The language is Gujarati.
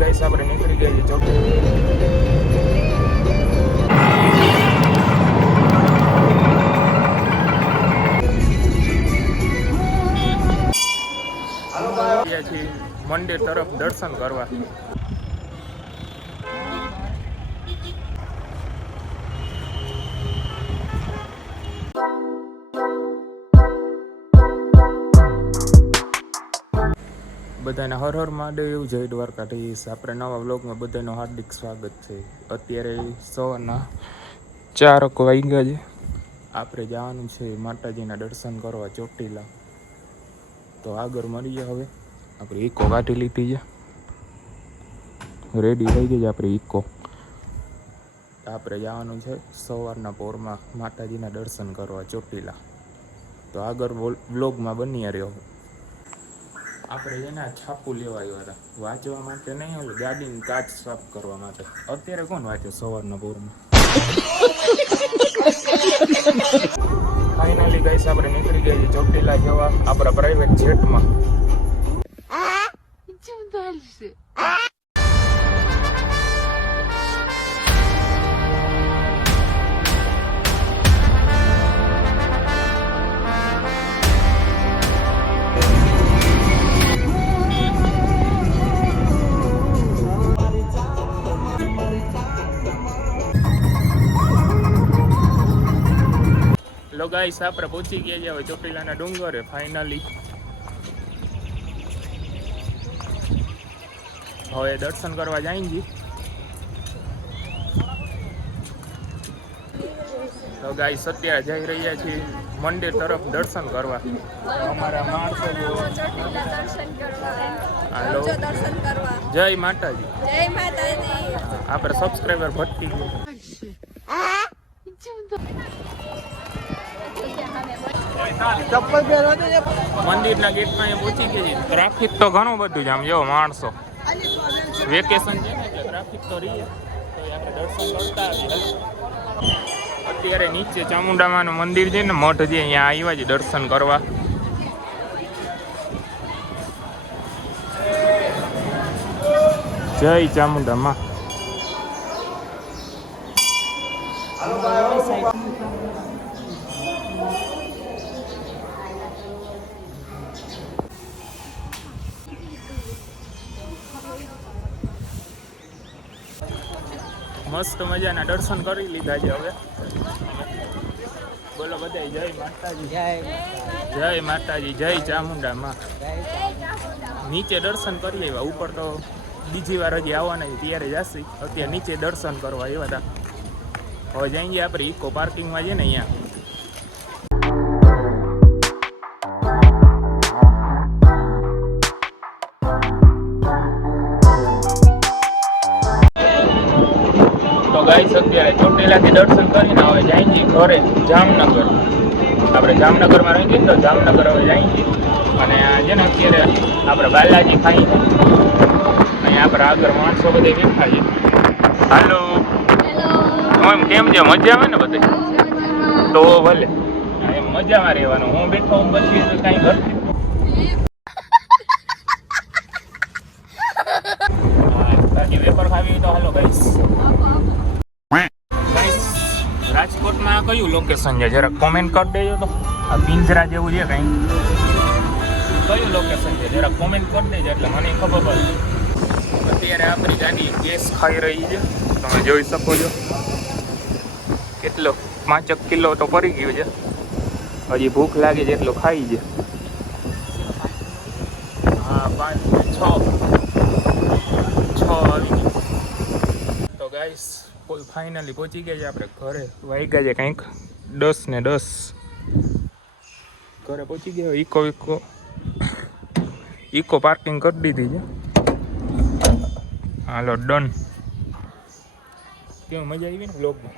ગાઈસ આપણે નીકળી ગયા છીએ મંદિર તરફ દર્શન કરવા. બધાને હર હર મહાદેવ, જય દ્વારકાધીશ. આપણે નવા વ્લોગમાં બધાનું હાર્દિક સ્વાગત છે. અત્યારે સવારના 4 વાગ્યા છે. આપણે જવાનું છે માતાજીના દર્શન કરવા ચોટીલા. તો આગળ મળીએ. હવે આપણે ઇકો કાઢી લીધી છે, રેડી થઈ ગઈ છે આપણે ઇકો. આપણે જવાનું છે સવારના પોરમાં માતાજીના દર્શન કરવા ચોટીલા. તો આગળ વ્લોગમાં બની રહ્યો. આપણે એના છાપું લેવા આવ્યા હતા, વાંચવા માટે નહીં, ઓલું ગાડીની કાચ સાફ કરવા માટે. અત્યારે કોણ વાંચે સવારના પોરમાં? ફાઇનલી ગાઈસ આપણે નીકળી ગયા છીએ ચોટીલા જવા આપણા પ્રાઇવેટ જેટમાં. લો ગાઈસ આપણે પહોંચી ગયા છે હવે ચોટીલાના ડુંગરે ફાઇનલી. હવે દર્શન કરવા જાય છે. તો ગાઈસ અત્યારે જઈ રહ્યા છીએ મંદિર તરફ દર્શન કરવા. અમારા માણસો હાલો, જય માતાજી. જય માતાજી. આપણે સબસ્ક્રાઈબર ભટકી ગયો. મંદિરના ગેટમાં પહોંચી ગઈ. ટ્રાફિક તો ઘણું બધું છે આમ, જો માણસો વેકેશન છે ને એટલે ટ્રાફિક તો રહીએ. તો આપણે દર્શન કરતા આવીએ. અત્યારે નીચે ચામુંડામાનું મંદિર છે ને, મઠ છે, અહીંયા આવ્યા છે દર્શન કરવા. જય ચામુંડામાં. મસ્ત મજાના દર્શન કરી લીધા છે. હવે બોલો બધા જય માતાજી. જય માતાજી, જય ચામુંડામાં. નીચે દર્શન કરી આવ્યા, ઉપર તો બીજી વાર હજી આવવાના ત્યારે જશે. અત્યારે નીચે દર્શન કરવા આવ્યા હતા. હવે જઈએ આપણે ઇકો પાર્કિંગમાં છે ને અહીંયા. ગાઈસ અત્યારે ચોટીલાથી દર્શન કરીને હવે જાય છે ઘરે જામનગર. આપણે જામનગરમાં રહી ગઈ તો જામનગર હવે જાય છે. અને છે ને અત્યારે આપણે બાલાજી ખાઈ અહીંયા આપણે આગળ માણસો બધે બેઠા છે. હાલો, એમ કેમ છે? મજા આવે ને બધે? તો ભલે એમ મજામાં રહેવાનું. હું બેઠો હું પછી કાંઈ ઘરથી બાકી વેપાર ખાવી તો હાલો ગાઈસ. રાજકોટમાં કયું લોકેશન છે જરા કોમેન્ટ કરી દેજો. તો આ પિંજરા જેવું છે કંઈ, કયું લોકેશન છે જરા કોમેન્ટ કરી દેજો એટલે મને ખબર પડે. અત્યારે આપણી ગાડી ગેસ ખાઈ રહી છે, તમે જોઈ શકો છો. કેટલો 5 કિલો તો પડી ગયું છે. હજી ભૂખ લાગે છે એટલું ખાઈ છે. હા 5 6 આવી ગઈ. તો ગાઈસ ફાઇનલી પહોંચી ગયા છે આપણે ઘરે. વાગ્યા છે કંઈક 10 ને 10. ઘરે પહોંચી ગયા. ઇકો પાર્કિંગ કરી દીધી છે. હાલો ડન. કેવું મજા આવી ને વ્લોગમાં?